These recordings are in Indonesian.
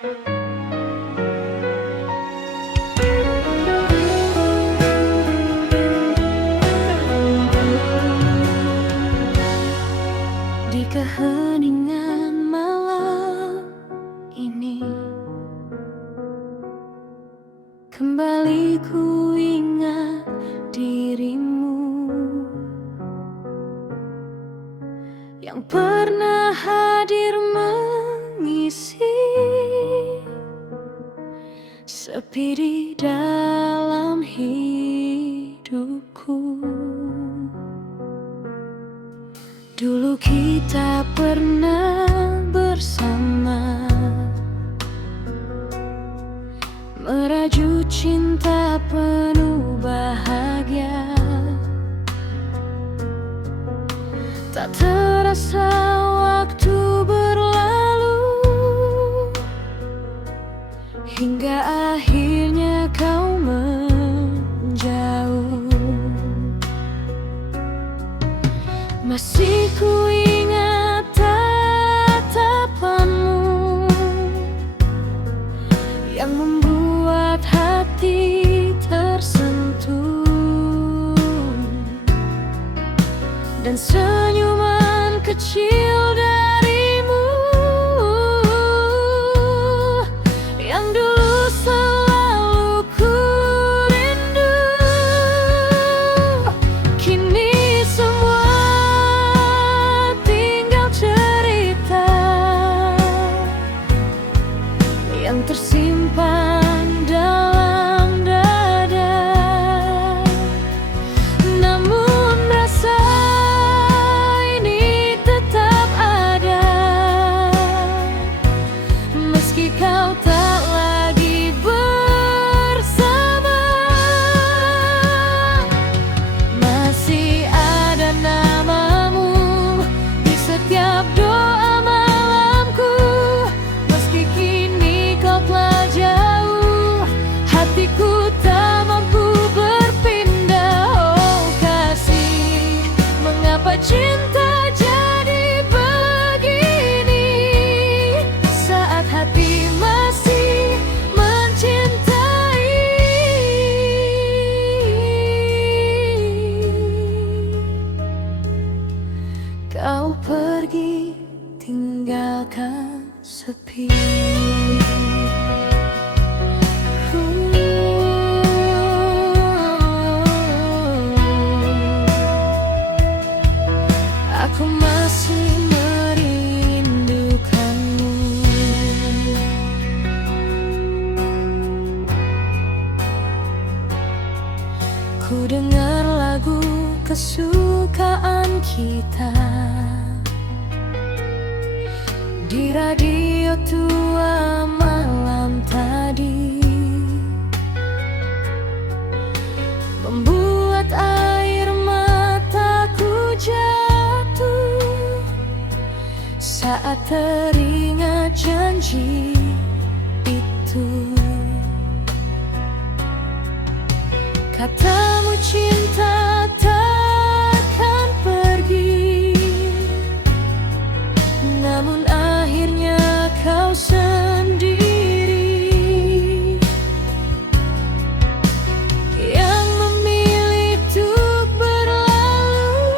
Di keheningan malam ini, kembali ku ingat dirimu yang pernah hadir mengisi sepi di dalam hidupku. Dulu kita pernah bersama, merajut cinta penuh bahagia. Tak terasa waktu berlalu, hingga akhirnya kau menjauh. Masih ku ingat tatapanmu yang membuat hati tersentuh, dan senyuman kecil darimu yang dulu selalu ku rindu. Kini semua tinggal cerita yang tersimpan dalam dada. Namun rasa ini tetap ada, meski kau tak lagi bersama. Masih ada namamu di setiap doa malamku, meski kini kau telah jauh, hatiku tak mampu berpindah. Oh kasih, mengapa cinta jadi begini, saat hati masih mencintai. Kau pergi tinggalkan sepi. Aku masih merindukanmu. Ku dengar lagu kesukaan kita di radio tua malam tadi, membuat air mataku jatuh saat teringat janji itu. Katamu cinta takkan pergi, namun akhirnya kau sendiri yang memilih untuk berlalu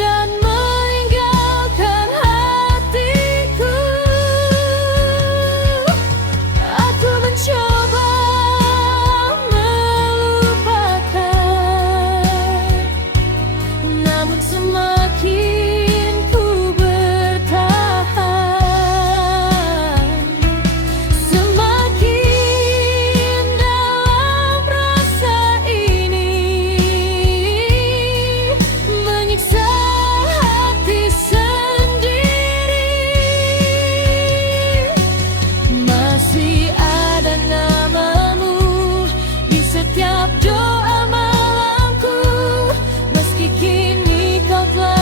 dan meninggalkan hatiku. Aku mencoba melupakan, namun semakin ku bertahan, semakin dalam rasa ini menyiksa hati sendiri. Masih ada namamu di setiap doa malamku, meski kini kau telah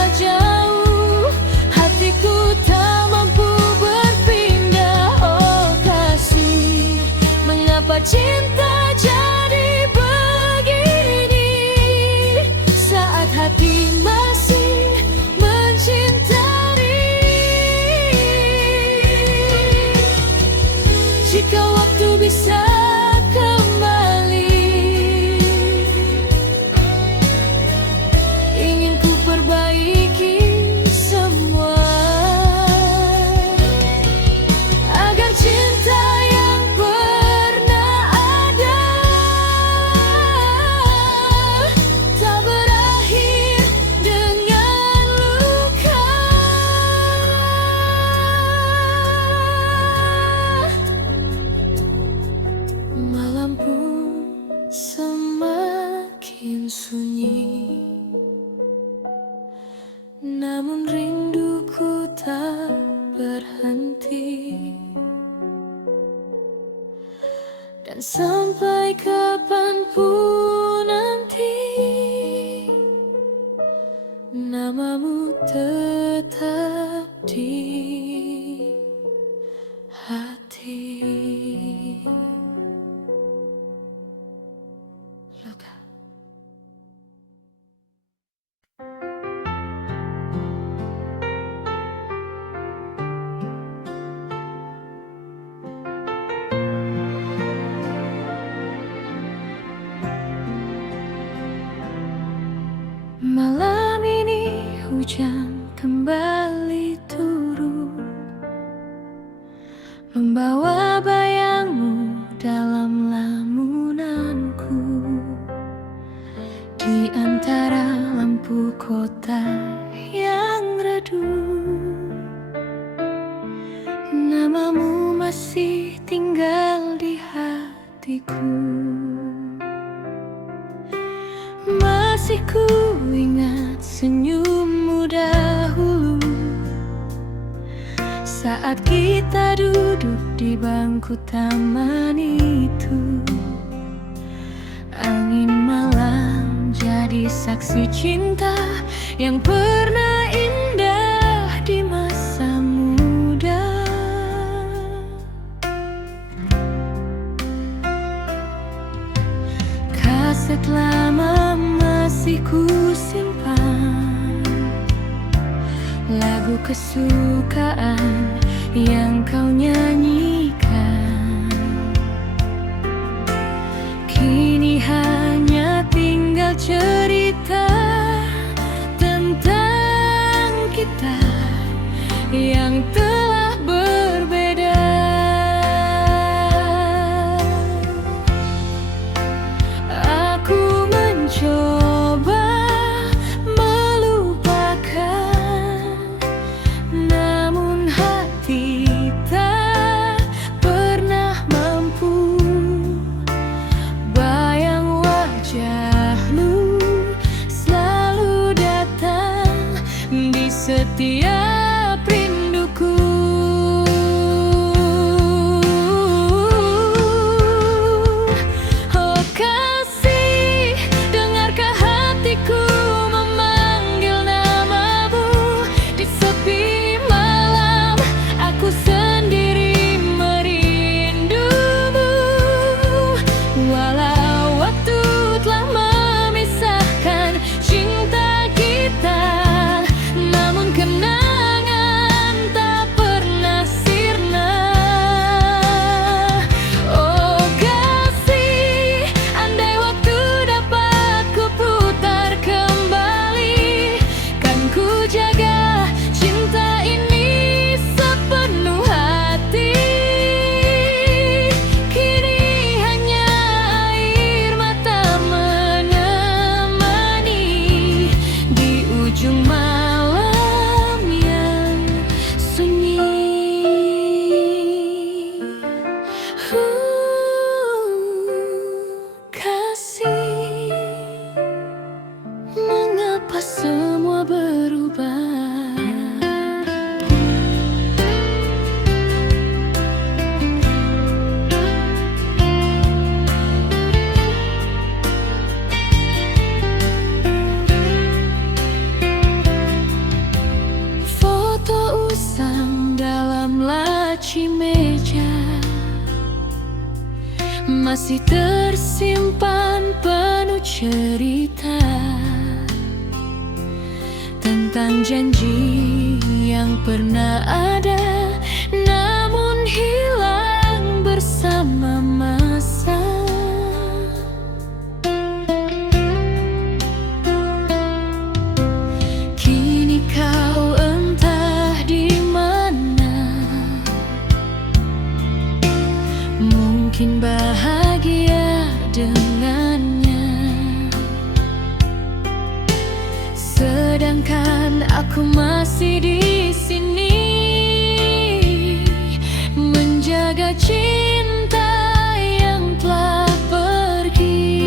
Dan sampai kapanpun nanti namamu tetap di hati. Luka. Malam ini hujan kembali turun, membawa bayangmu dalam lamunanku. Di antara lampu kota yang redup, namamu masih tinggal di hatiku. Masih ku ingat senyummu dahulu, saat kita duduk di bangku taman itu. Angin malam jadi saksi cinta yang pernah indah di masa muda. Kaset lama masih ku simpan, lagu kesukaan yang kau nyanyikan. Kini hanya tinggal cerita tentang kita yang telah berbeda. Aku mencoba melupakan, namun hati tak pernah mampu. Bayang wajahmu selalu datang di setiap rinduku. Oh kasih, dengarkah hatiku memanggil namamu. Di sepi malam aku sendiri merindumu. Walau waktu telah memisahkan cinta kita, namun kenangan tak pernah sirna. Oh kasih, andai waktu dapat ku putar kembali, kan ku jaga cinta ini sepenuh hati. Kini hanya air mata menemani di ujung malam yang sunyi. Kasih, mengapa semua berubah? Foto usang dalam laci meja masih tersimpan penuh cerita tentang janji yang pernah ada, namun hilang bersama masa. Kini kau entah di mana, mungkin bahagia dengannya, sedangkan aku masih di sini menjaga cinta yang telah pergi.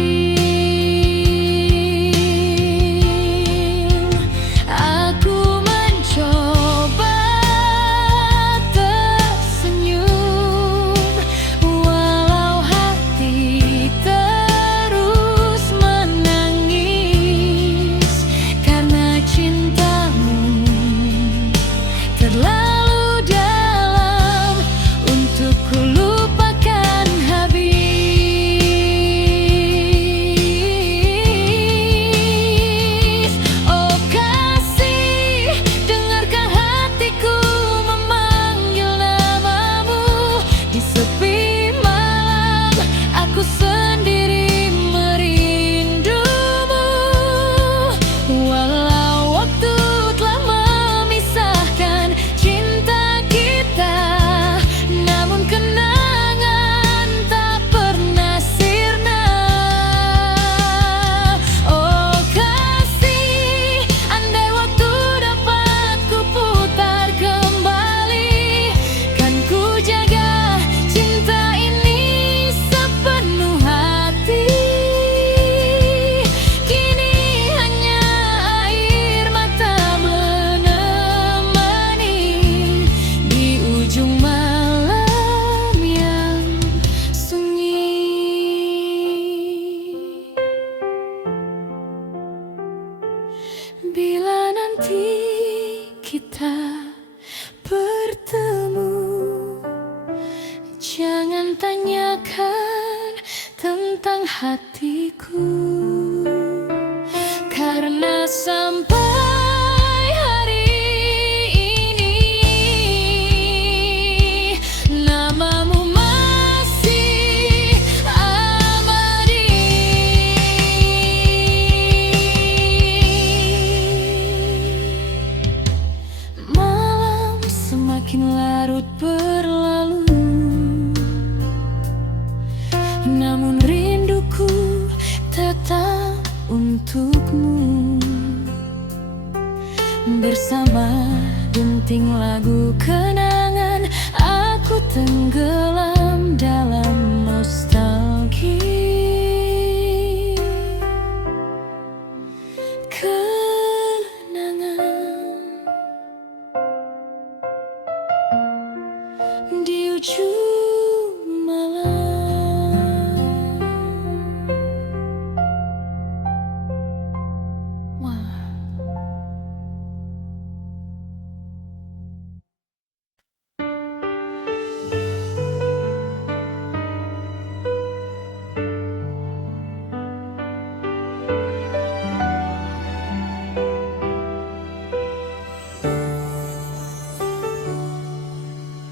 Aku mencoba tersenyum walau hati hati kita bertemu, jangan tanyakan tentang hatiku, karena sampai hari ini namamu masih abadi. Malam semakin larut berlalu, namun rinduku tetap untukmu. Bersama denting lagu kenangan, aku tenggelam dalam nostalgia. Kenangan di ujung malam. Wah.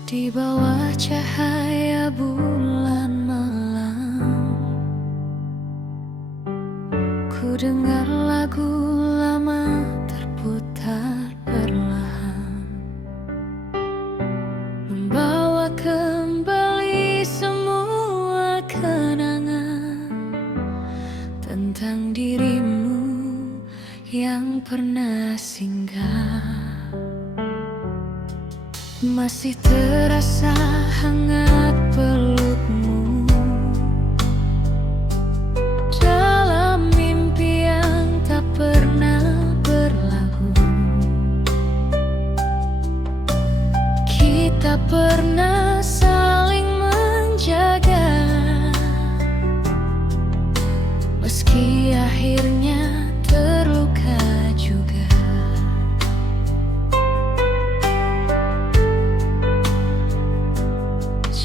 Di bawah cahaya bulan malam, ku dengar lagu lama terputar perlahan, membawa kembali semua kenangan tentang dirimu yang pernah singgah. Masih terasa hangat pelukmu dalam mimpi yang tak pernah berlalu. Kita pernah saling menjaga, meski akhirnya terluka juga.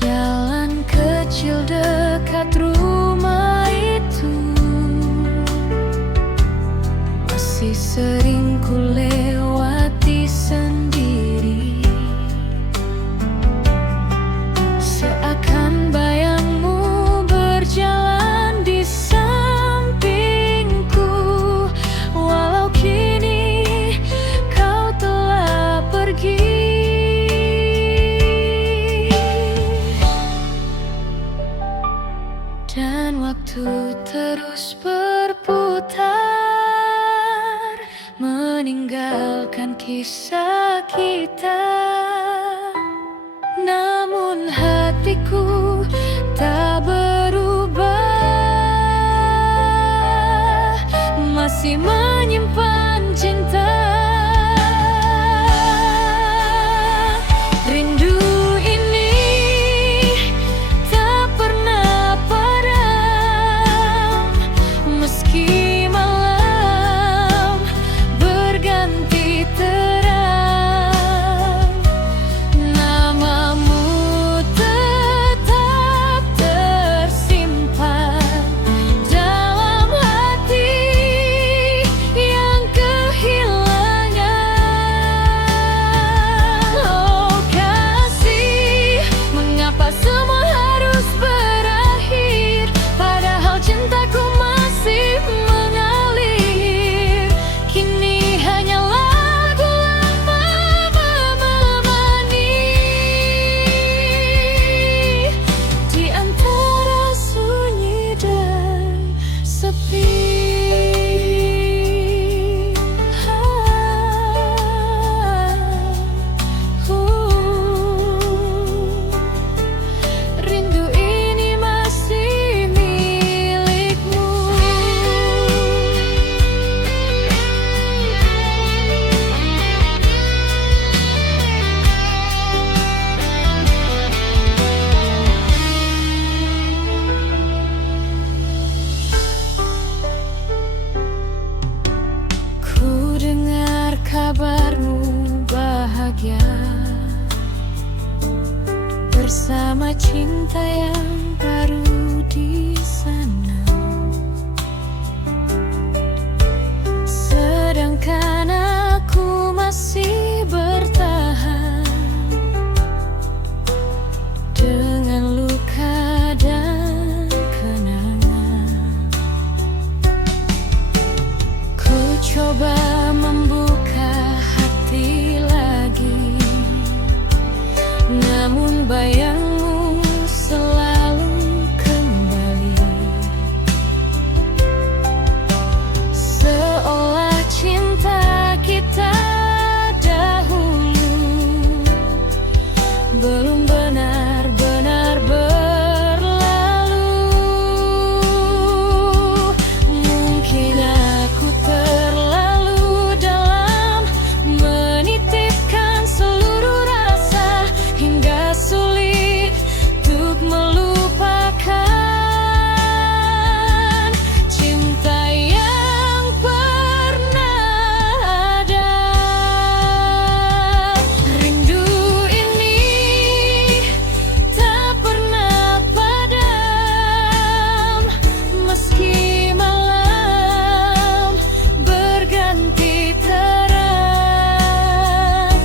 Jalan kecil dekat rumah itu masih sering ku lewati sendiri, seakan bayangmu berjalan di sampingku, walau kini kau telah pergi. Dan waktu terus berputar, meninggalkan kisah kita. Namun hatiku tak berubah, masih menyimpan cinta. Rindu ini tak pernah padam, meski malam berganti terang. Namamu tetap tersimpan dalam hati bahagia bersama cinta yang baru di sana. Sedangkan aku masih bertahan dengan luka dan kenangan. Ku coba membuka hati lagi, namun bayangmu selalu kembali. Seolah cinta kita dahulu belum benar-benar berlalu. Mungkin aku terlalu dalam menitipkan seluruh rasa hingga sulit untuk melupakan cinta yang pernah ada. Rindu ini tak pernah padam, meski malam berganti terang.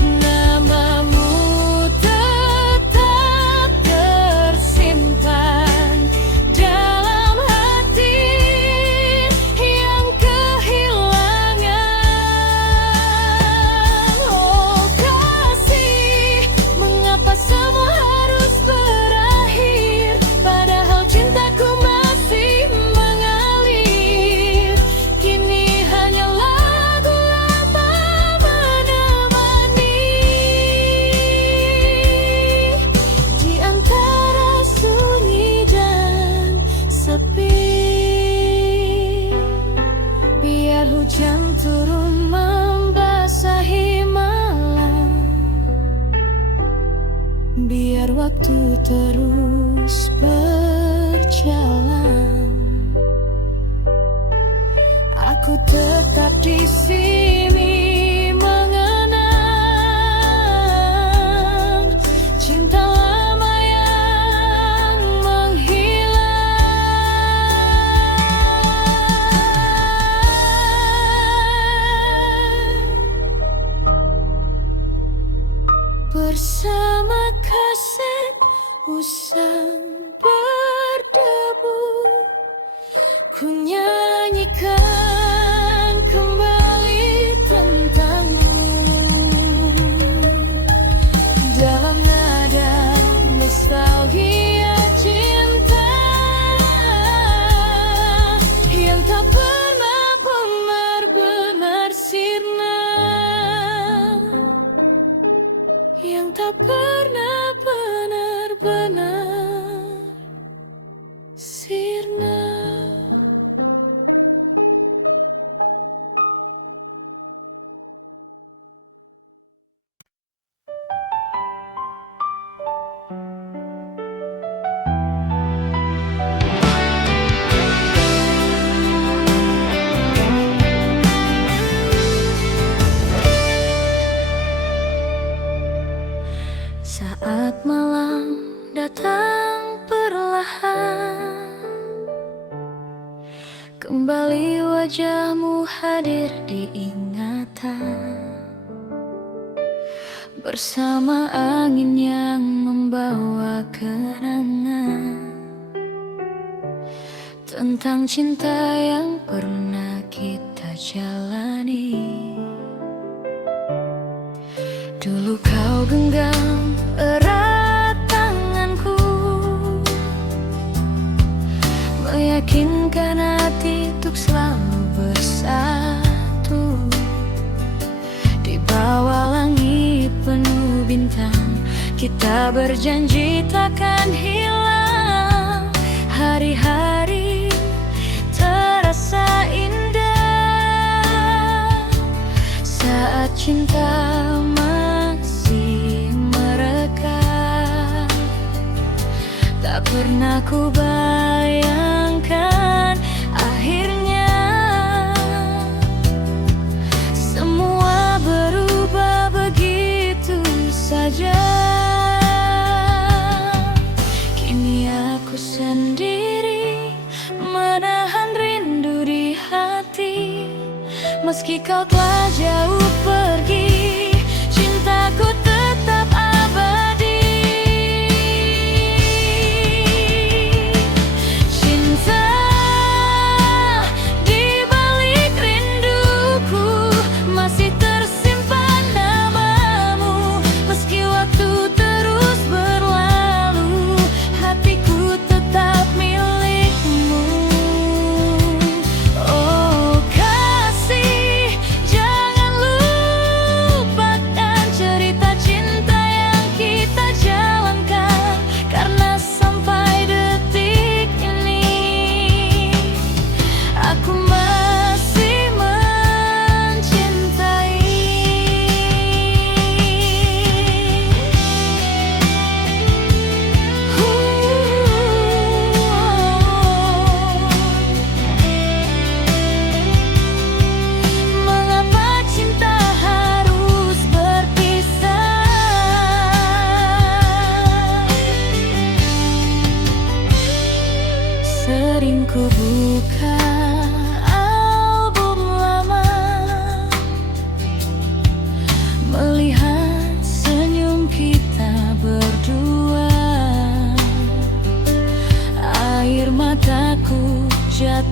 Namamu tetap tersimpan dalam hati yang kehilangan. Oh kasih, mengapa semua harus berakhir, padahal cintaku masih mengalir. Kini hanya lagu lama menemani di antara sunyi dan sepi. Biar hujan turun membasahi malam, biar waktu terus berjalan, aku tetap di sini mengenang cinta lama yang menghilang. Bersama kaset usang berdebu, ku nyanyikan kembali tentangmu dalam nada nostalgia cinta yang tak pernah benar-benar sirna, yang tak pernah benar-benar sirna. Saat malam datang perlahan, kembali wajahmu hadir di ingatan, bersama angin yang membawa kenangan tentang cinta yang pernah kita jalani. Dulu kau genggam erat tanganku, meyakinkan hati untuk selalu bersatu. Di bawah langit penuh bintang, kita berjanji takkan hilang. Hari-hari terasa indah saat cinta tak pernah ku bayangkan akhirnya semua berubah begitu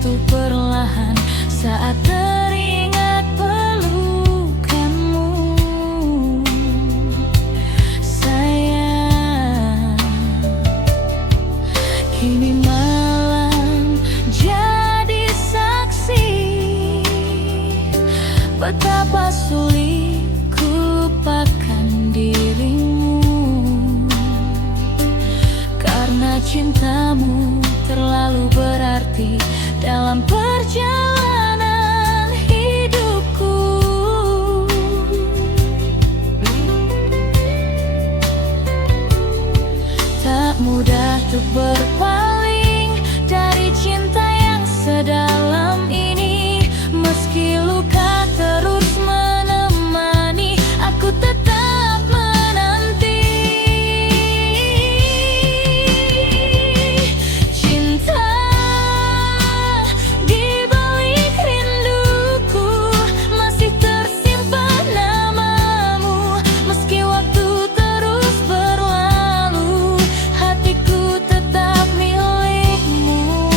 jatuh perlahan saat teringat pelukanmu. Sayang, kini malam jadi saksi betapa sulit ku lupakan dirimu. Karena cintamu terlalu berarti dalam perjalanan hidupku. Tak mudah untuk berpaling dari cinta yang sedalam ini. Meski luka terus menemani, aku tetap menanti. Cinta di balik rinduku masih tersimpan namamu. Meski waktu terus berlalu, hatiku tetap milikmu.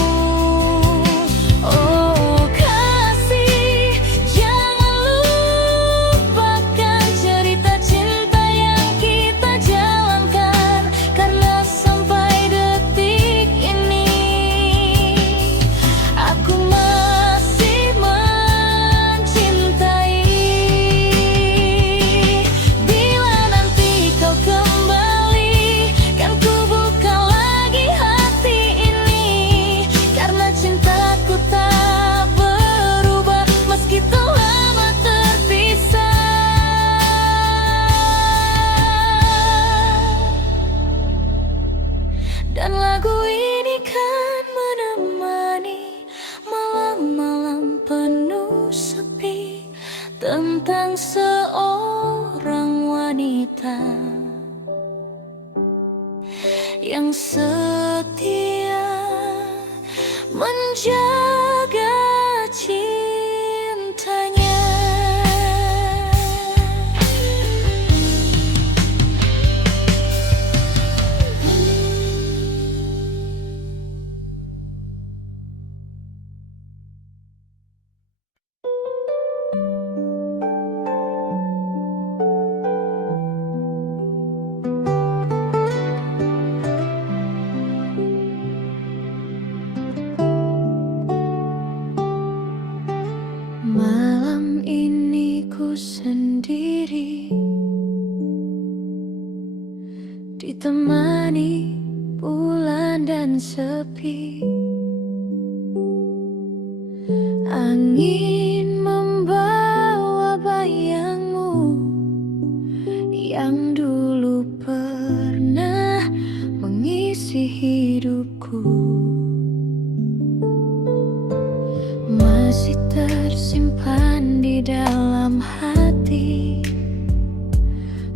Oh kasih, jangan lupakan cerita cinta yang kita jalankan. Karena sampai detik ini aku masih mencintai. Bila nanti kau kembali, kan ku buka lagi hati ini. Karena cintaku tak berubah meski telah lama terpisah. Dan lagu ini kan menemani malam-malam penuh sepi, tentang seorang wanita yang setia menjaga cintanya. Malam ini ku sendiri, ditemani bulan dan sepi. Angin membawa bayangmu yang dulu pernah mengisi hidupku. Masih tersimpan di dalam hati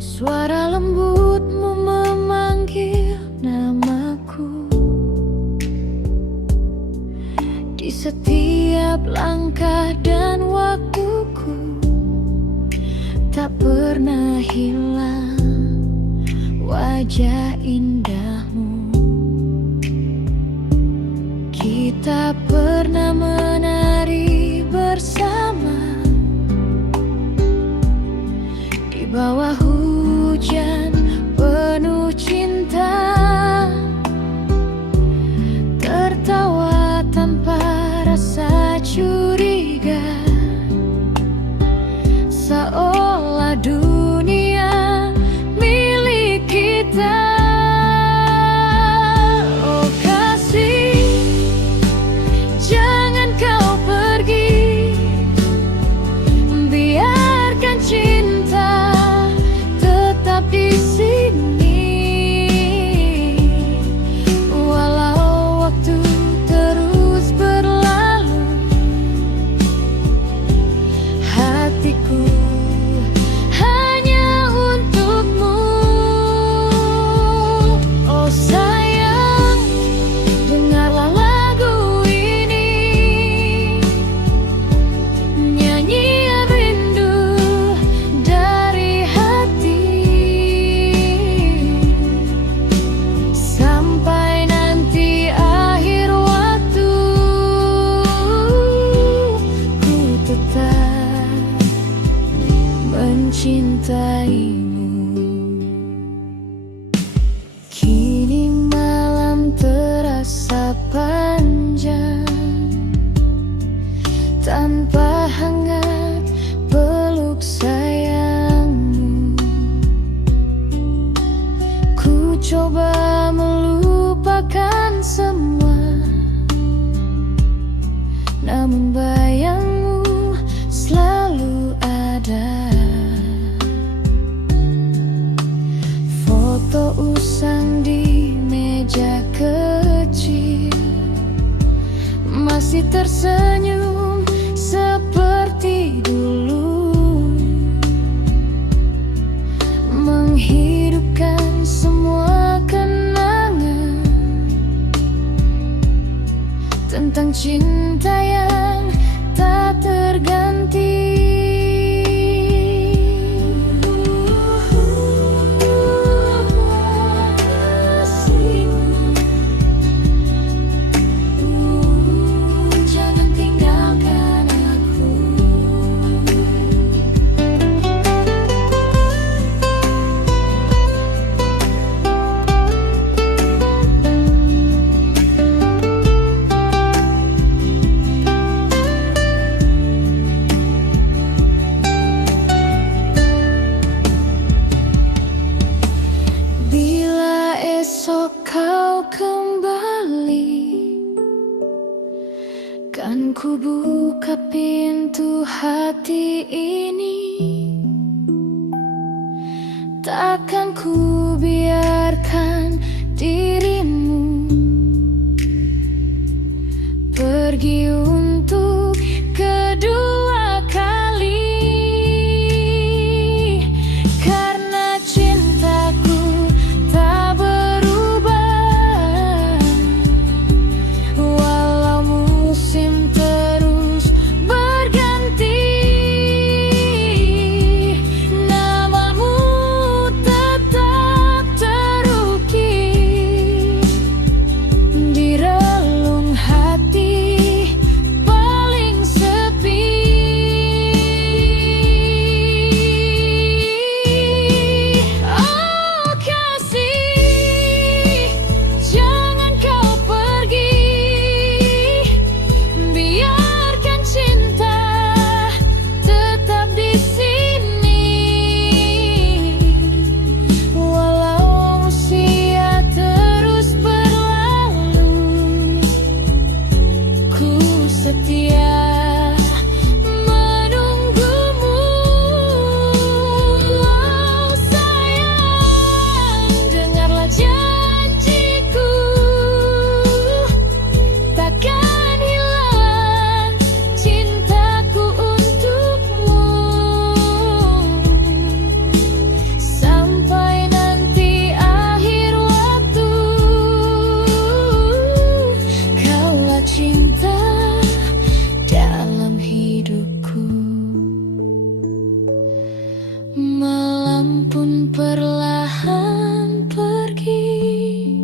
suara lembutmu memanggil namaku. Di setiap langkah dan waktuku tak pernah hilang wajah indahmu. Kita pernah menari bersama di bawah hujan penuh cinta, tertawa tanpa rasa curiga, seolah dunia milik kita. Oh kasih, jangan kau pergi, biarkan cinta tetap di sini. mencintaimu. Kini malam terasa panjang tanpa hangat peluk sayangmu. Ku coba melupakan semua, namun bayangmu selalu ada. Foto usang di meja kecil masih tersenyum seperti dulu, menghidupkan semua kenangan tentang cinta yang tak terganti. Jangan tinggalkan aku. Bila esok kau kembali, kan ku buka pintu hati ini. Takkan ku biarkan dirimu pergi untuk kedua kali, karena cintaku tak berubah walau musim terus berganti. Namamu tetap terukir di relung hati paling sepi. Oh kasih, jangan kau pergi, biarkan cinta tetap di sini. Walau usia terus berlalu, ku setia menunggumu. Oh sayang, dengarlah janjiku, takkan hilang cintaku untukmu. Sampai nanti akhir waktu, kaulah cinta dalam hidupku. Malam pun perlahan pergi,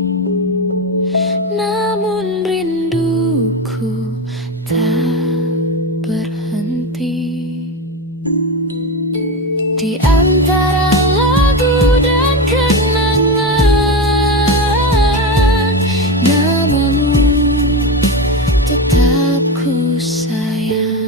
namun rinduku tak berhenti. Di antara lagu dan kenangan, namamu tetap ku sayang.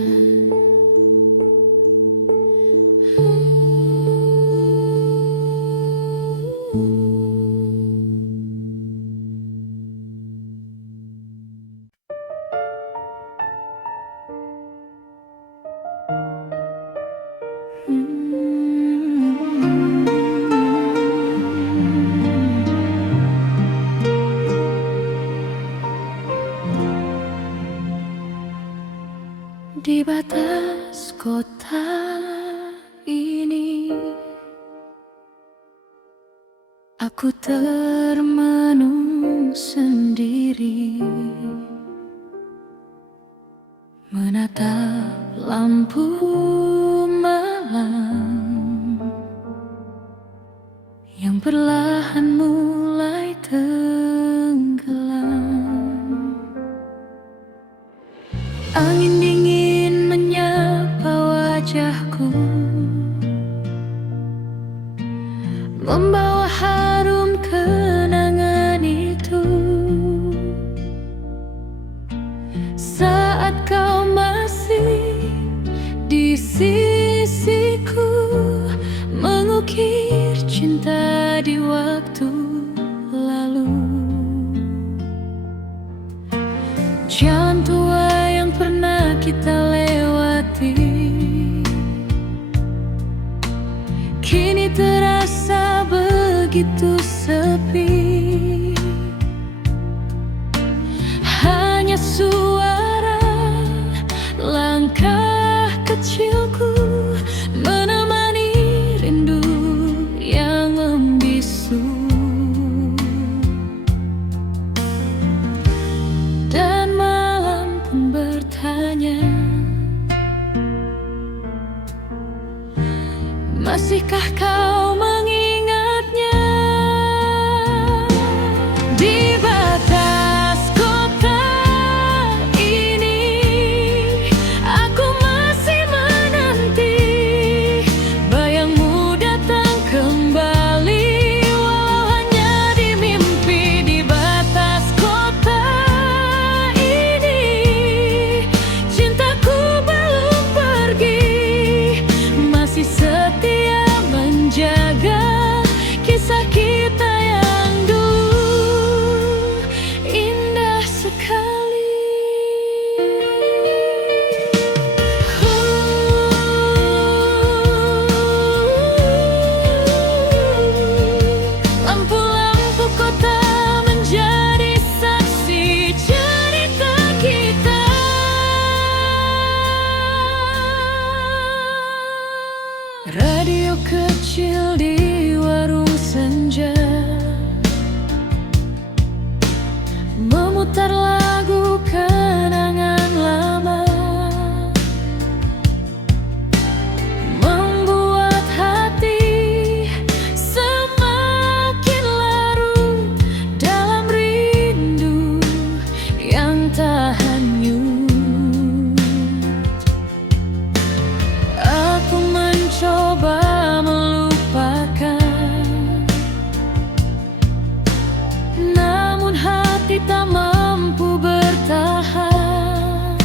Di batas kota ini, aku termenung sendiri, menatap lampu malam yang perlahan mulai tenggelam. Angin dingin menyapa wajahku, membawa harum kenangan itu. Saat kau masih di sisiku, mengukir cinta di waktu lalu. Jalan tua yang pernah kita lewati kini terasa begitu sepi. Hanya suara langkah kecilku menemani rindu yang membisu. Dan malam pun bertanya, masihkah kau mengingatnya? Di batas kota ini, aku masih menanti bayangmu datang kembali, walau hanya di mimpi. Di batas kota ini, cintaku belum pergi, masih setia menjaga kisah kita yang dulu indah sekali. Lampu-lampu kota menjadi saksi cerita kita. Radio kecil di warung senja memutar lagu kenangan lama, membuat hati semakin larut dalam rindu yang tak hanyut. Aku mencoba melupakan, namun hati tak mampu bertahan,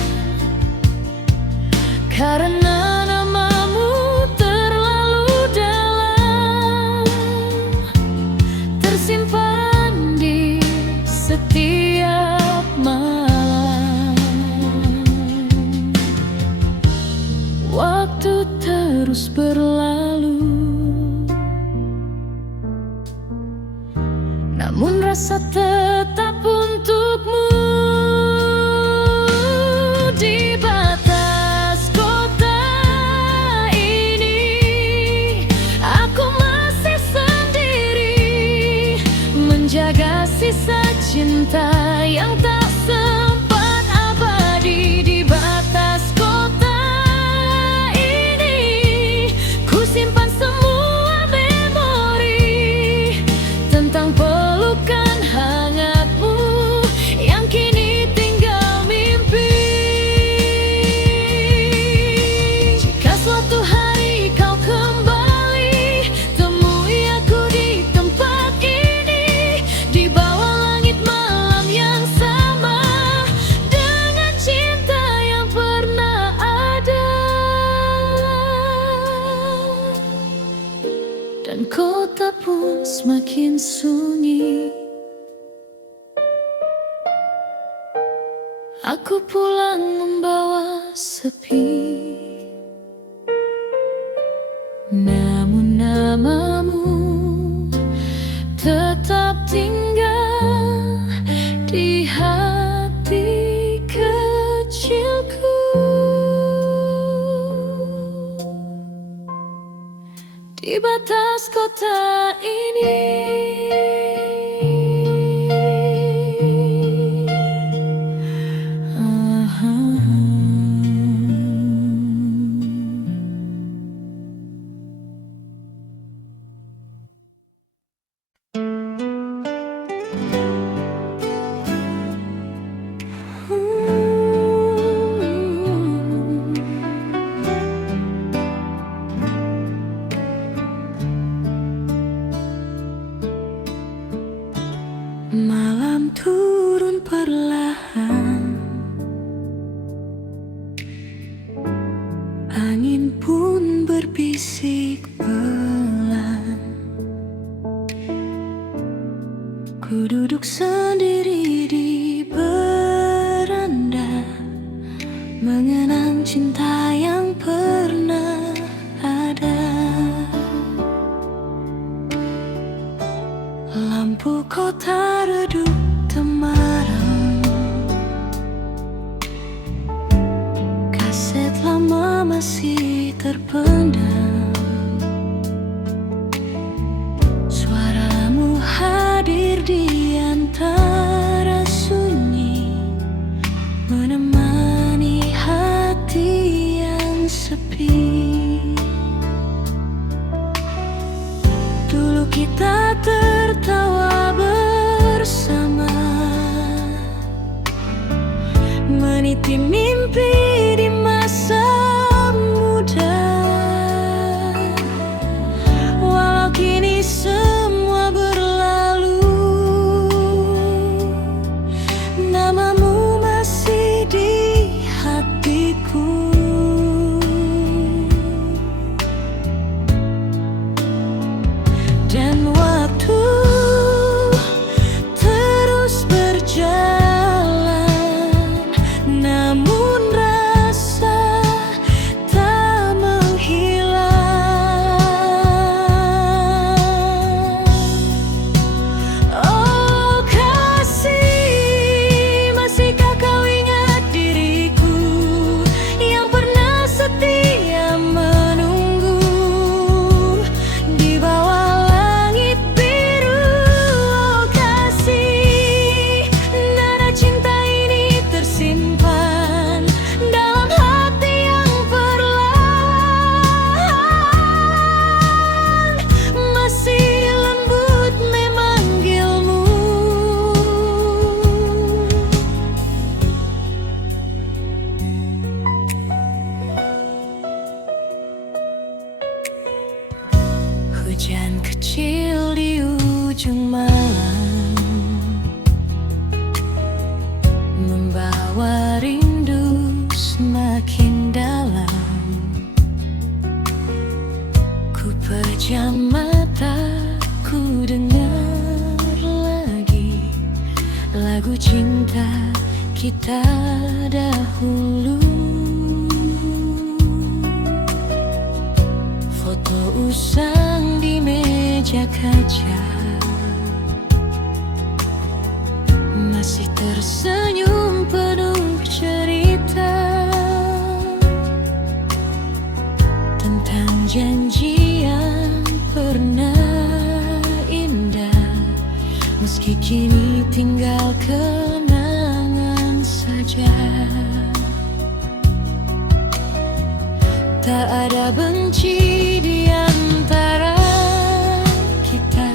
karena namamu terlalu dalam, tersimpan di setiap malam. Waktu terus berlalu, namun rasa tetap untukmu. Di batas kota ini, aku masih sendiri menjaga sisa cinta yang tak sempat abadi. Di batas kota ini, ku simpan semua memori tentang pelukan hangatmu yang kini tinggal mimpi. Jika suatu hari kau kembali, temui aku di tempat ini, di bawah langit malam yang sama, dengan cinta yang pernah ada. Dan kota pun semakin sunyi, aku pulang membawa sepi. Namun namamu tetap tinggal di hati kecilku. Di batas kota ini, duduk sendiri di beranda, mengenang cinta yang pernah ada. Lampu kota redup temaram, kaset lama masih terpendam. Suaramu hadir di antara sunyi, menemani hati yang sepi. Dulu kita tertawa bersama, meniti mimpi di masa muda. Walau kini semua berlalu, namamu masih di hatiku. Dan waktu terus berjalan, namun rasa tak menghilang. Oh kasih, masihkah kau ingat diriku yang pernah setia menunggu di bawah langit biru? Oh kasih, nada cinta ini tersimpan dalam hati yang perlahan masih lembut memanggilmu. Hujan kecil di ujung malam, membawa rindu semakin dalam. Ku pejam mata, ku dengar lagi lagu cinta kita dahulu. Foto usang di meja kaca, masih tersenyum penuh cerita tentang janji yang pernah indah. Meski kini tinggal kenangan saja, tak ada benci di antara kita,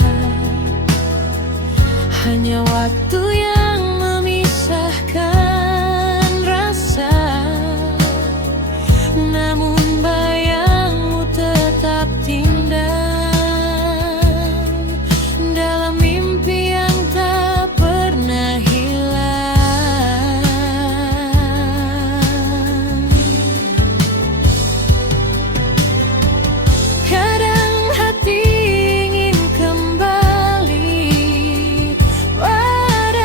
hanya waktu yang memisahkan rasa. Namun bayangmu tetap tinggal dalam mimpi yang tak pernah hilang. Kadang hati ingin kembali pada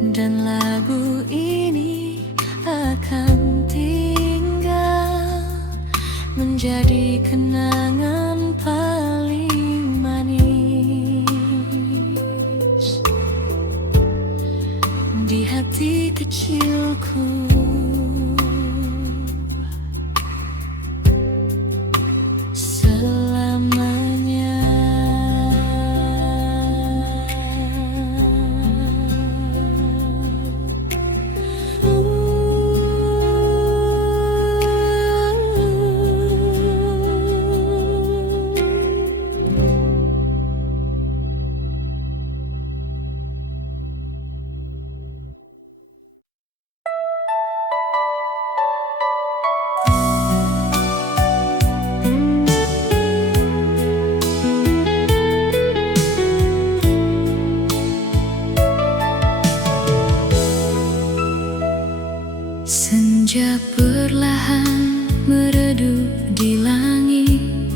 dan lagu ini akan tinggal menjadi kenangan paling manis di hati kecilku. Selamanya. Senja perlahan meredup di langit,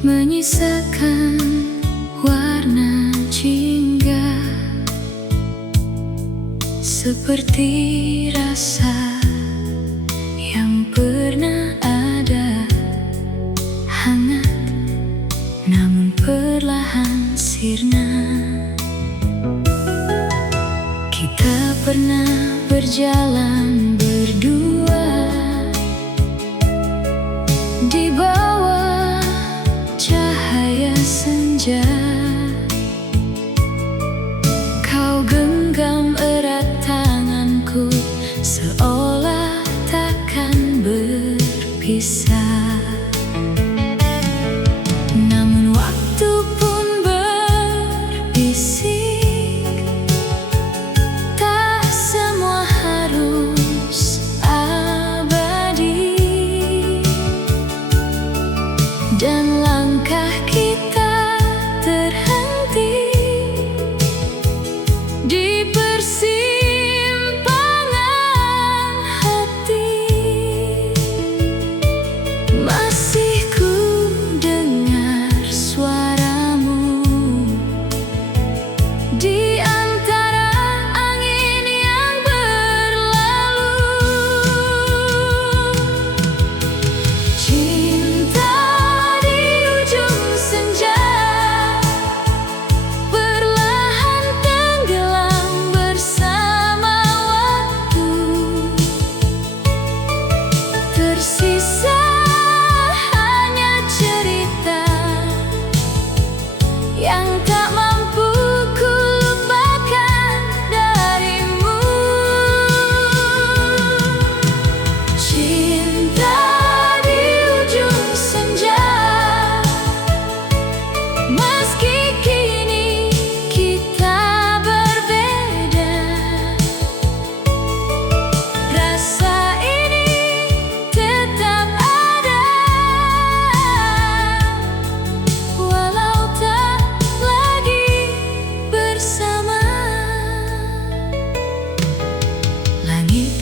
menyisakan warna jingga, seperti rasa yang pernah ada, hangat namun perlahan sirna. Kita pernah berjalan berdua di bawah cahaya senja. Kau genggam erat tanganku seolah takkan berpisah. Namun waktu pun berbisik, dan langkah kita terhenti di persimpangan hati. Masih ku dengar suaramu di antara angin yang berlalu. Cinta tersisa hanya cerita yang tak mampu ku lupakan darimu. Cinta di ujung senja, meski kini kita berbeda, rasa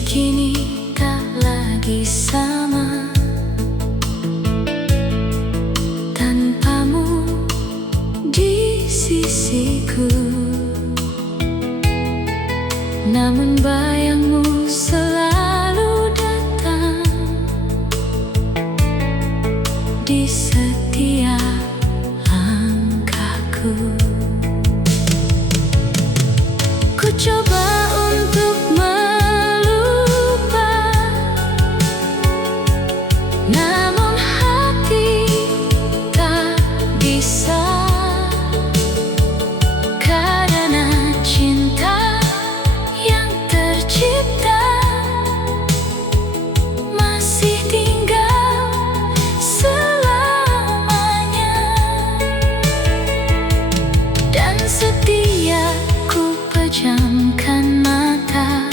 kini tak lagi sama. Tanpamu di sisiku, namun bayangmu selalu datang di setiap langkahku. Ku coba untuk namun hati tak bisa, karena cinta yang tercipta masih tinggal selamanya. Dan setiap ku pejamkan mata,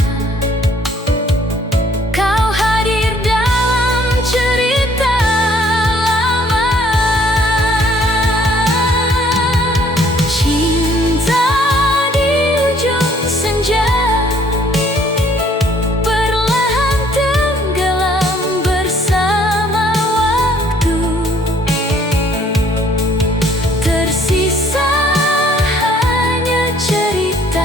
tersisa hanya cerita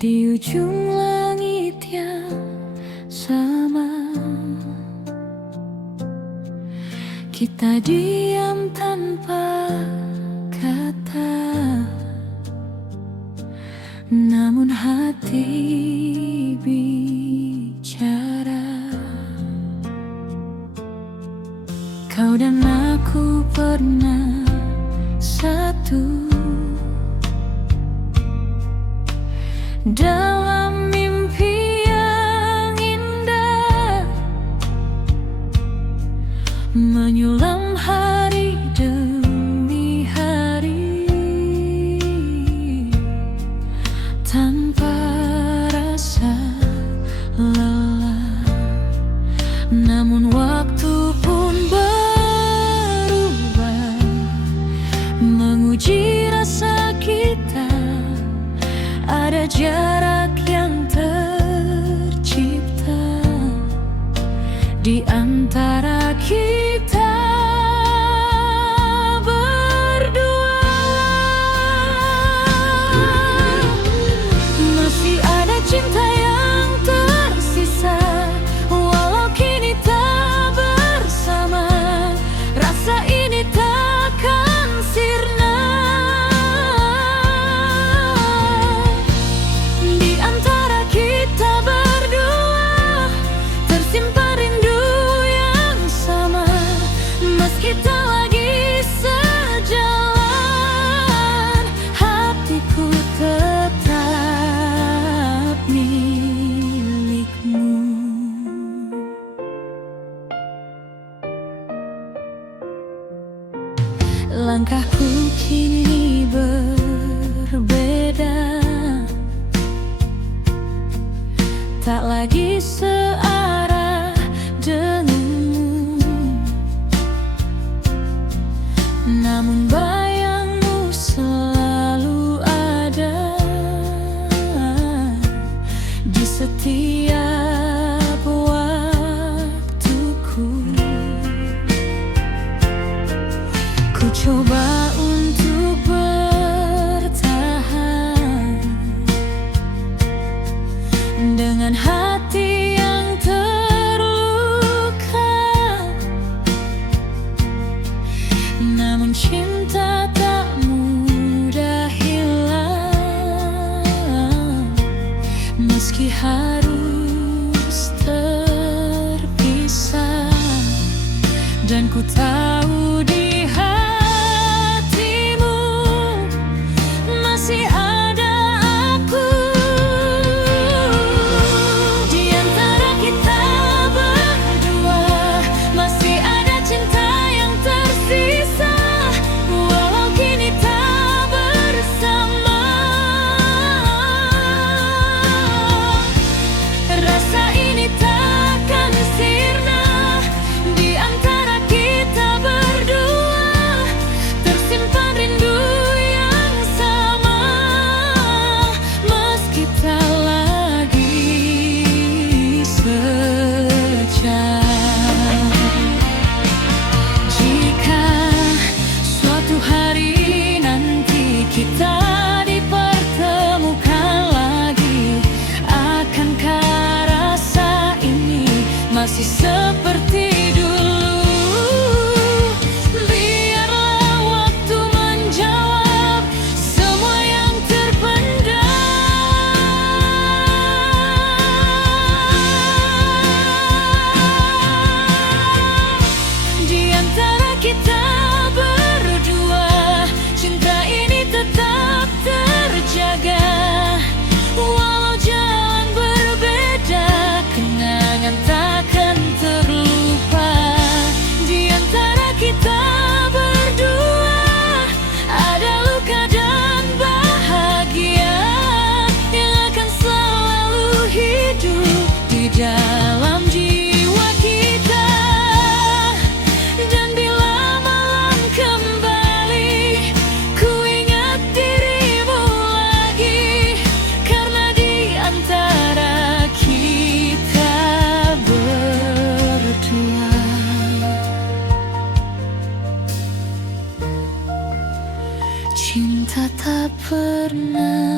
di ujung langit yang sama. Kita diam tanpa kata, namun hati bicara. Kau dan aku pernah satu dalam mimpi yang indah, menyulam hari demi hari tanpa rasa lelah. Namun waktu pun berubah, menguji rasa kita. Ada jarak yang tercipta di antara kita berdua. Masih ada cinta yang tersisa, walau kini tak bersama. Rasa ini takkan sirna. Di antara kita berdua tersimpan rindu yang sama, meski tak lagi sejalan, hatiku tetap milikmu. Langkahku kini berbeda, tak lagi searah denganmu, namun bayangmu selalu ada di setiap waktuku. Ku coba untuk bertahan dengan hati yang terluka, namun cinta tak mudah hilang, meski harus terpisah. Dan ku tahu di hatimu masih ada aku. Di antara kita berdua masih ada cinta yang tersisa, walau kini tak bersama. Rasa ini takkan sirna. Di antara kita berdua tersimpan rindu yang sama, meski tak lagi sejalan. Jika suatu hari nanti kita dipertemukan lagi, akankah rasa ini masih seperti dulu? Biarlah waktu menjawab semua yang terpendam. Di antara kita berdua cinta ini tetap terjaga, walau jalan berbeda, kenangan takkan terlupa. Di antara kita berdua ada luka dan bahagia yang akan selalu hidup di dalam jiwa kita. Dan bila malam kembali, ku ingat dirimu lagi, karena di antara kita berdua cinta tak pernah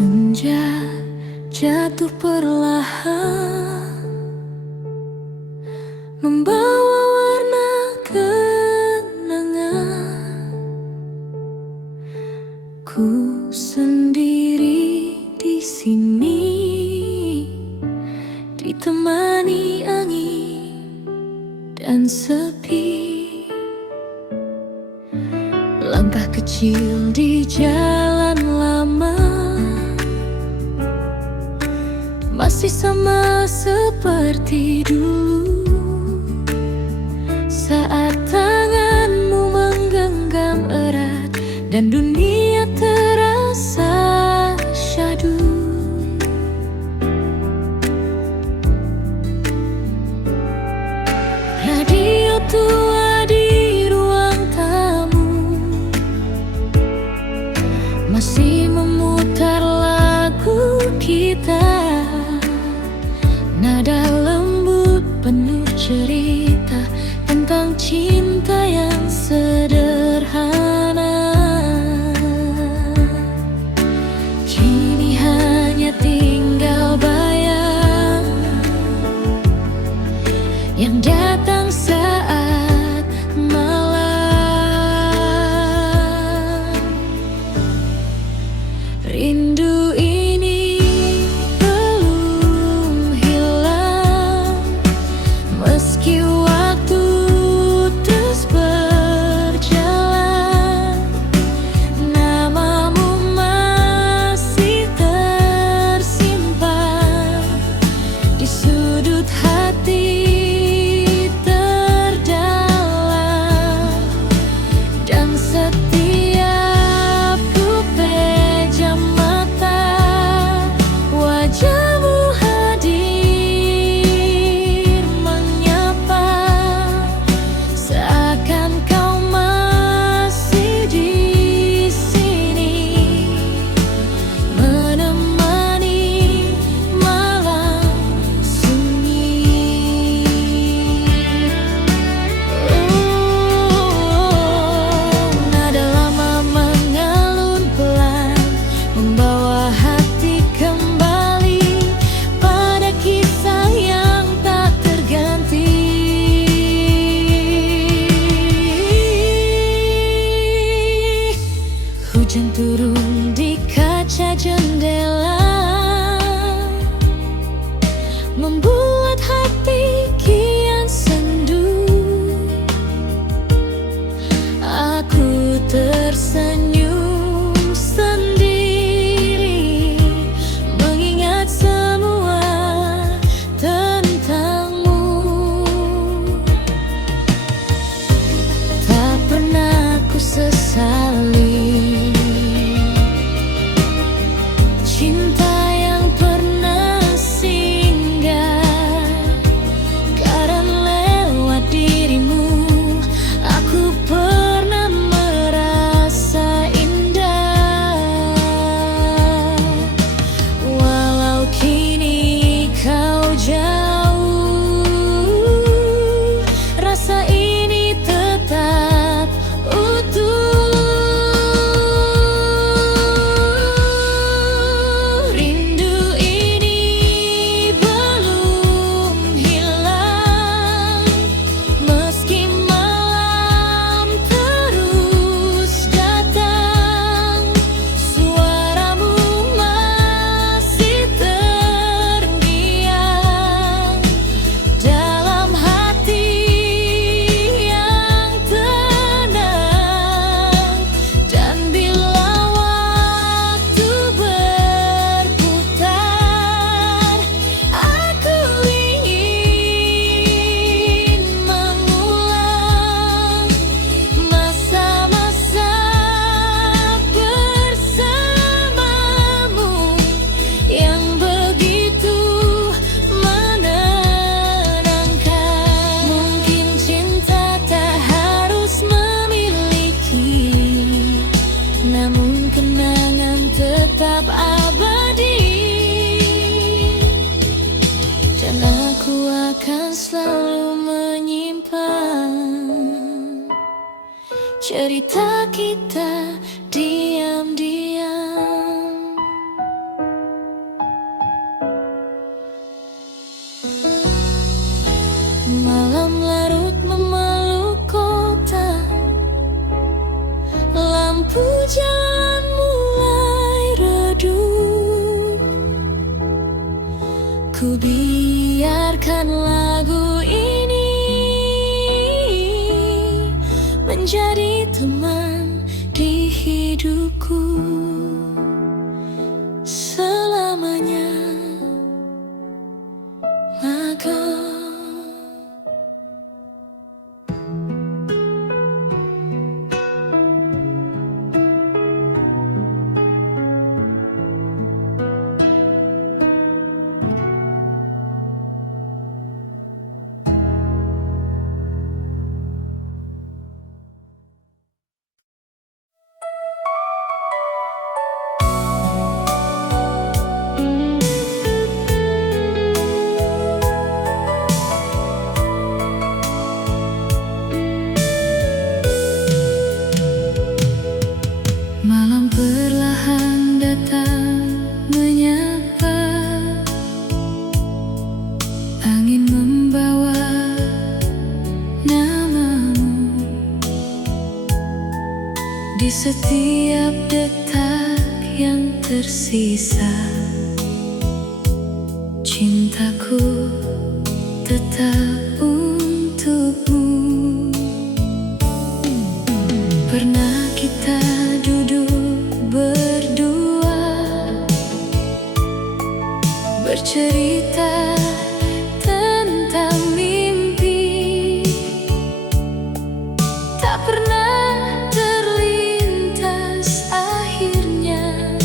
Senja jatuh perlahan, membawa warna kenangan. Ku sendiri di sini, ditemani angin dan sepi. Langkah kecil di jalan lama masih sama seperti dulu, saat tanganmu menggenggam erat dan dunia terasa syahdu. Radio tua di ruang tamu masih memutar lagu kita. Nada lembut penuh cerita tentang cinta yang sederhana. Kini hanya tinggal bayang yang datang saat malam. Rindu ini belum hilang, meski waktu terus berjalan. Namamu masih tersimpan di sudut hati terdalam, dan setiap ku pejam mata, wajahmu hadir menyapa, seakan kau masih di sini, menemani malam sunyi. Nada lama mengalun pelan, membawa hati kembali pada kisah yang tak terganti. Hujan turun di kaca jendela, membuat hati kian sendu. Aku tersenyum sendiri, mengingat semua tentangmu. Tak pernah ku sesali cinta yang pernah singgah, karena lewat dirimu aku pernah merasa indah. Walau kini kau jauh, rasa ini tetap utuh. Rindu ini belum hilang, meski malam terus datang. Suaramu masih terngiang dalam hati yang tenang. Dan bila waktu berputar, aku ingin mengulang masa-masa bersamamu yang begitu menenangkan. Mungkin cinta tak harus memiliki, namun kenangan tetap abadi. Dan aku akan selalu menyimpan cerita kita diam-diam. Ku biarkan lagu ini menjadi teman di hidupku selamanya. Lagu malam perlahan datang menyapa, angin membawa namamu di setiap detak yang tersisa. Cintaku tetap untukmu. Pernah kita duduk berdua, bercerita tentang mimpi. Tak pernah terlintas akhirnya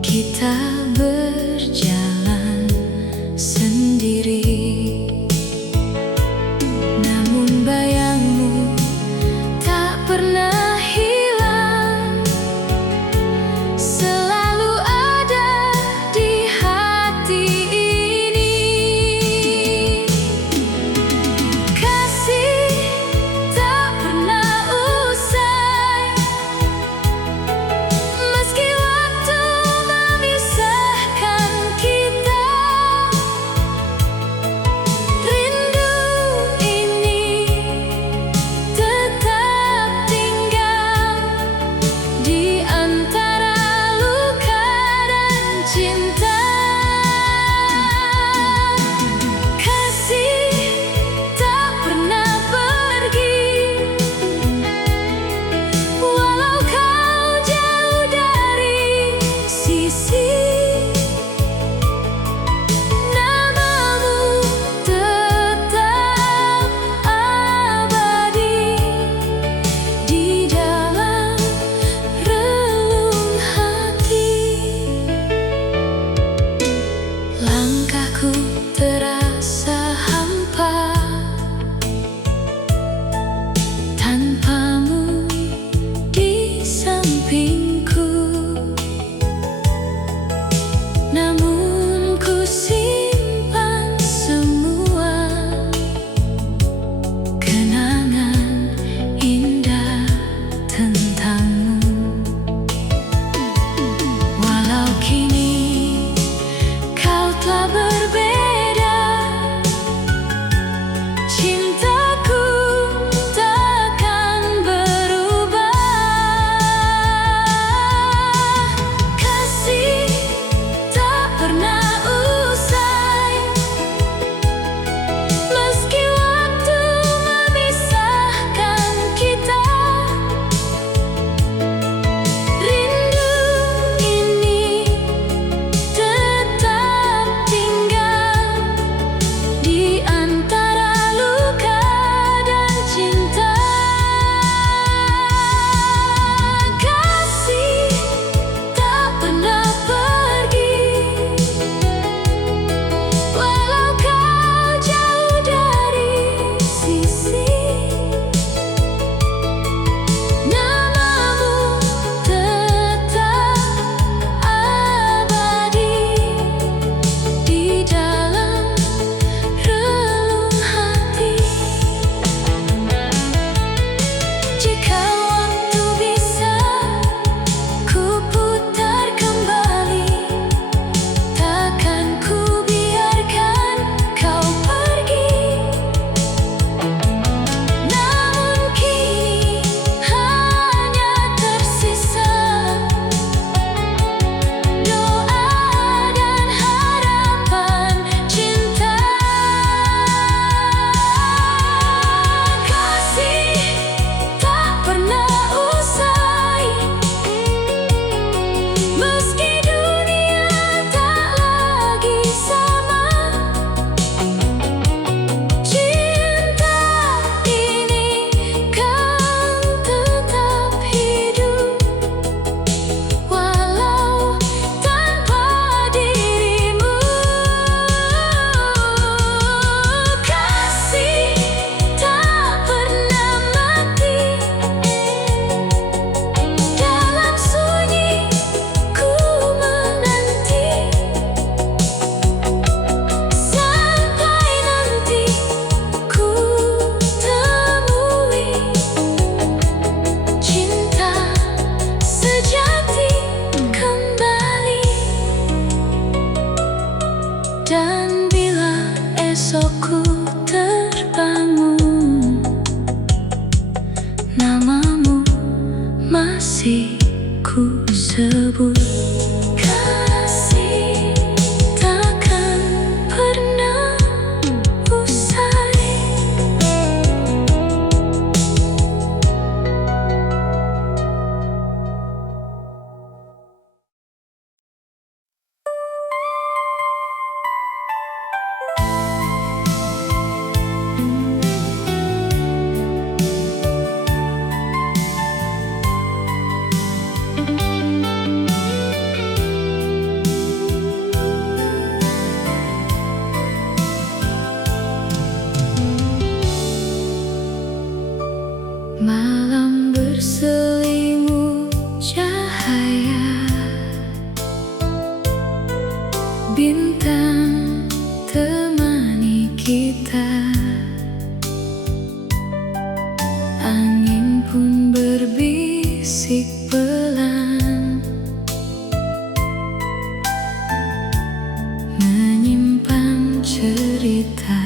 kita berjalan sendiri. Namun bayangmu tak pernah hilang, selalu ada di hati. ku sebut kasih takkan pernah usai. Malam berselimut cahaya, bintang temani kita, angin pun berbisik pelan, menyimpan cerita.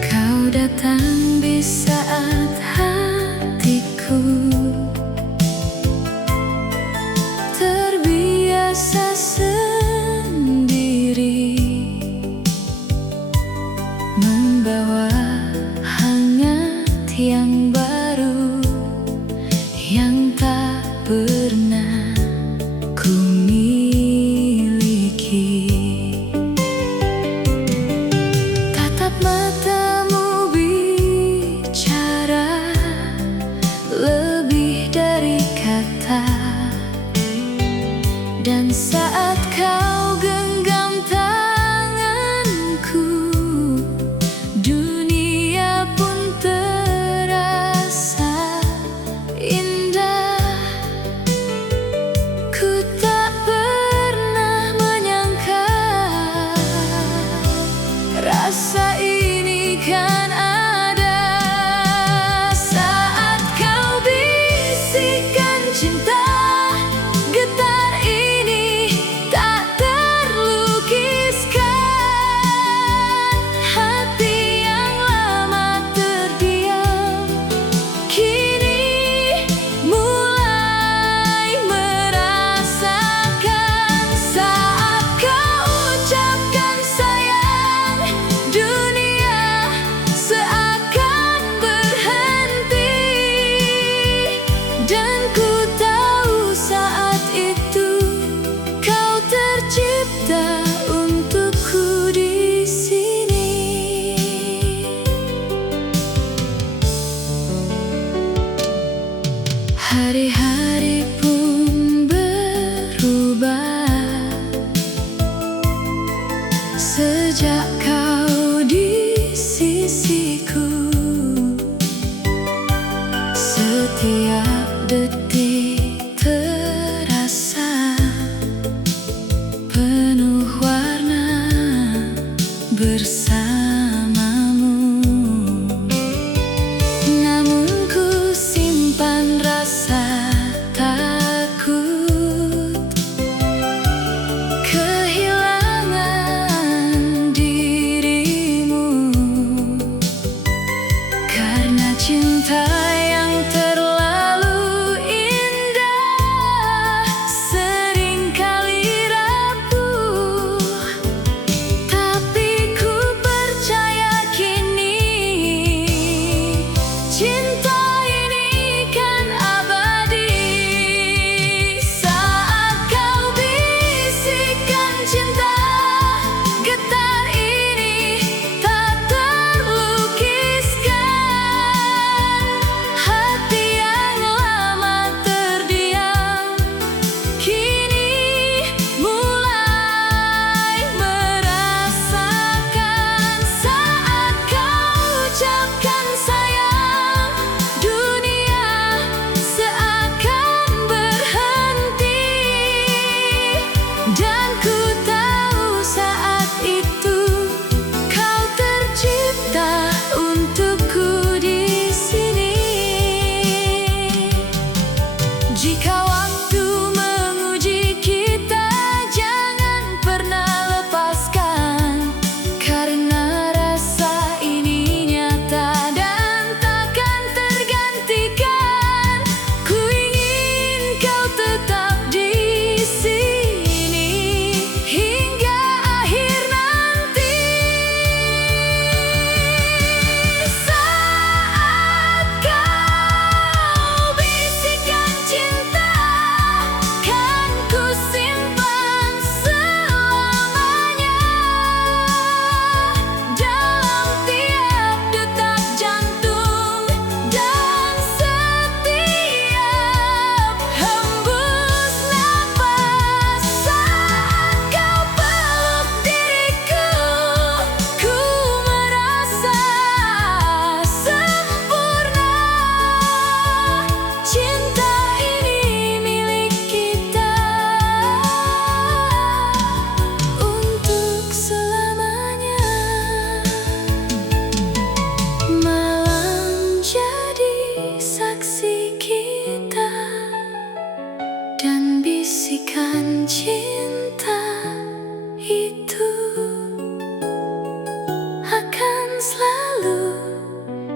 Kau datang di saat hatiku terbiasa sendiri, membawa hangat yang baru yang tak pernah ku miliki. Tatap matamu bicara lebih dari kata, dan saat kau genggam tanganku, dunia pun terasa indah. Ku tak pernah menyangka rasa ini kan ada. Saat kau bisikan cinta, getar ini tak terlukiskan. Hati yang lama terdiam kini mulai merasakan. Saat kau ucapkan sayang, dunia seakan berhenti, dan ku tahu saat itu kau tercipta untukku di sini. Hari-hari pun berubah sejak kau di sisiku. Setiap detik terasa penuh warna bersamamu. Namun ku simpan rasa takut kehilangan dirimu, karena cinta yang terlalu indah seringkali rapuh. Tapi ku percaya kini cinta ini kan abadi. Saat kau bisikan cinta, getar ini tak terlukiskan. Hati yang lama terdiam kini mulai merasakan. Saat kau ucapkan sayang, dunia seakan berhenti, dan ku tahu saat itu kau tercipta untukku di sini. Jika waktu menguji kita, jangan pernah lepaskan, karena rasa ini nyata dan takkan tergantikan. Ku ingin Pastikan cinta itu akan selalu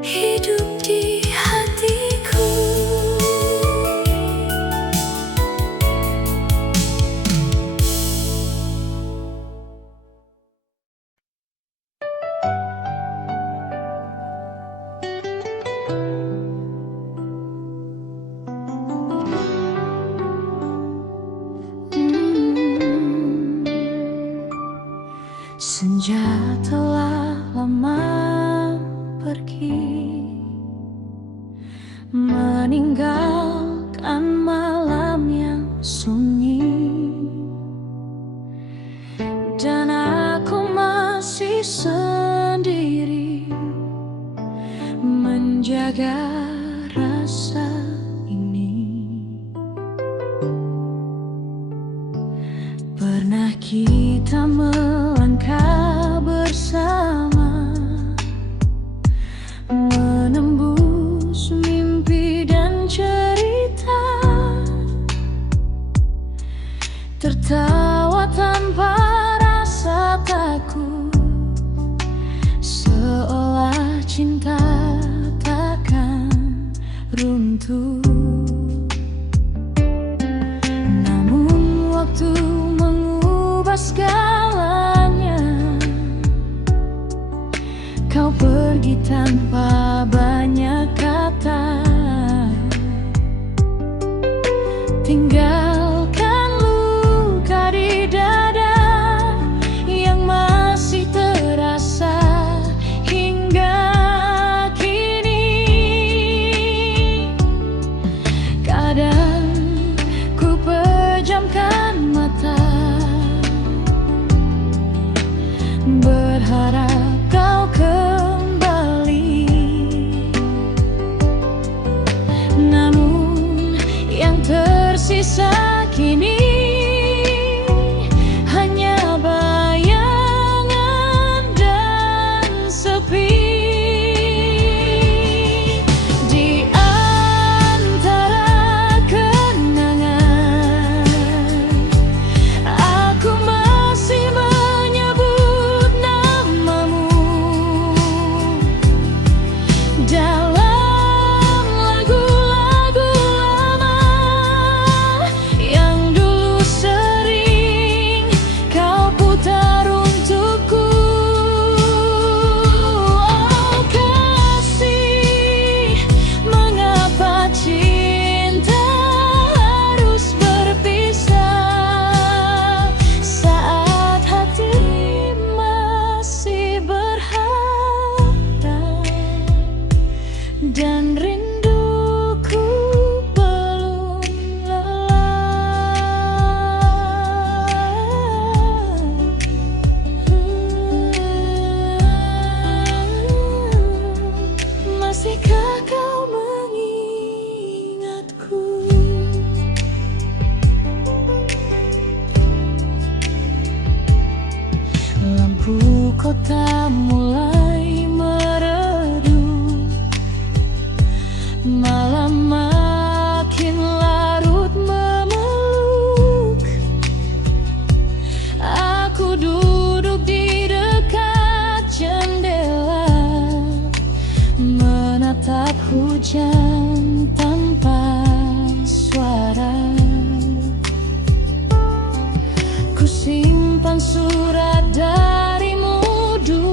hidup di hatiku. Senja telah lama pergi, meninggalkan malam yang sunyi, dan aku masih sendiri menjaga rasa ini. Pernah kita melangkah bersama, menembus mimpi dan cerita, tertawa tanpa rasa takut, seolah cinta takkan runtuh. Namun waktu mengubah segalanya, kau pergi tanpa banyak kata, tinggalkan luka di dada yang masih terasa hingga kini. Kadang ku pejamkan mata, berharap kau kembali. Namun yang tersisa kini hanya bayangan dan sepi. Di antara kenangan, aku masih menyebut namamu dalam lagu-lagu lama yang dulu sering kau putar untukku. Oh kasih, mengapa cinta harus berpisah saat hati masih berharap dan rinduku belum lelah. Masihkah kau mengingatku? Lampu kota mulai meredup, malam makin larut memeluk. Aku duduk di dekat jendela, menatap hujan tanpa suara. Ku simpan surat darimu dulu,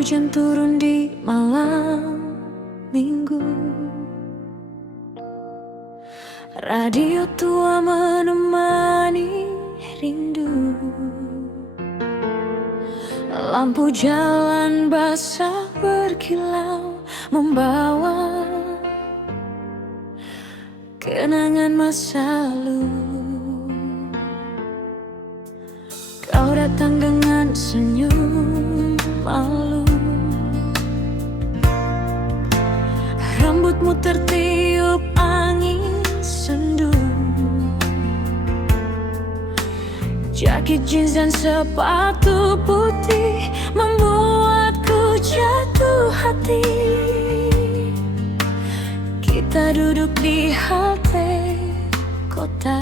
hujan turun di malam minggu. Radio tua menemani rindu. Lampu jalan basah berkilau membawa kenangan masa lalu. Kau datang dengan senyum malu, rambutmu tertiup angin sendu, jakit jeans dan sepatu putih membuatku jatuh hati. Kita duduk di halte kota,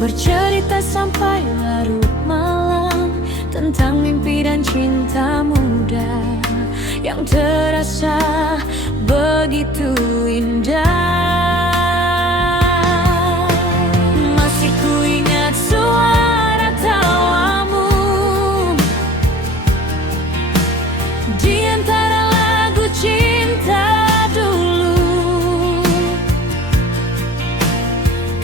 bercerita sampai larut malam tentang mimpi dan cinta muda yang terasa begitu indah. Masih kuingat suara tawamu di antara lagu cinta dulu,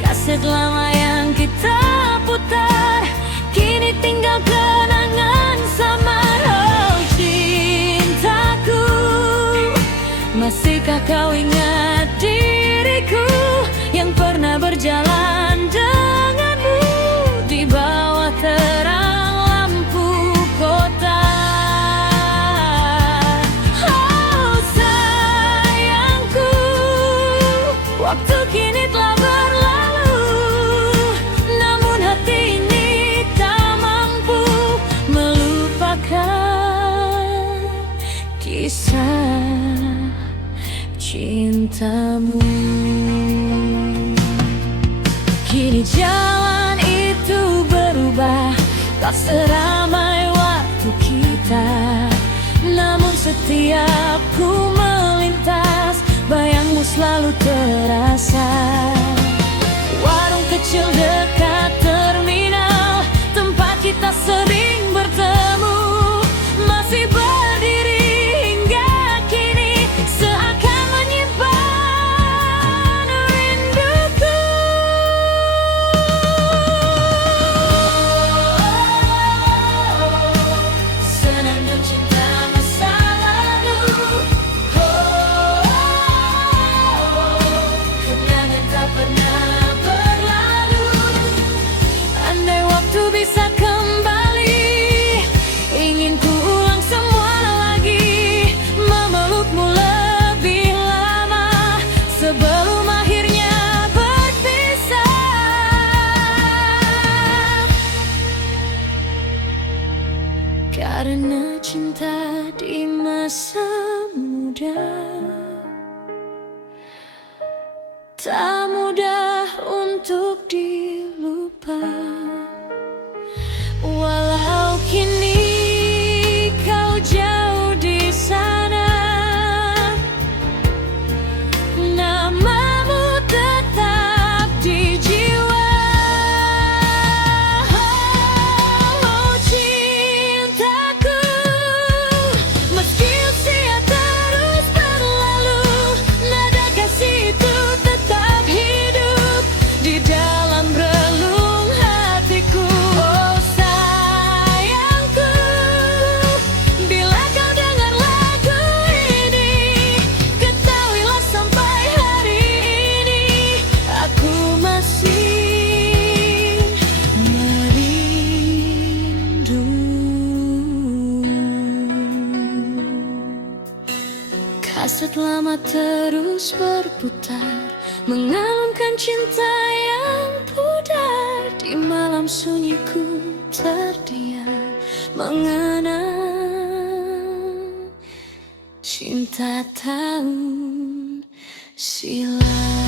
kaset lama yang kita putar kini tinggal kenangan samar. Oh cintaku, masihkah kau ingat diriku yang pernah berjalan denganmu di bawah terang lampu kota? Oh sayangku, waktu kini telah berlalu, namun hati ini tak mampu melupakan kisah cintamu. Kini jalan itu berubah, tak seramai waktu kita, namun setiap ku melintas bayangmu selalu terasa. Warung kecil dekat terminal, tempat kita sering bertemu, masih berdiri hingga kini seakan menyimpan rinduku. Senandung cinta masa lalu, kenangan tak pernah berlalu. Andai waktu bisa kembali, ingin ku ulang semua lagi, memelukmu lebih lama sebelum akhirnya berpisah. Karena cinta di masa muda tak mudah untuk dilupa. Walau kini kau jauh di sana, namamu tetap di jiwa. Oh cintaku, meski usia terus berlalu, nada kasih itu tetap hidup di dalam relung hatiku. Oh sayangku, bila kau dengar lagu ini, ketahuilah sampai hari ini aku masih merindu. Kaset lama terus berputar, mengalunkan cinta yang pudar. Di malam sunyiku terdiam mengenang cinta tahun silam.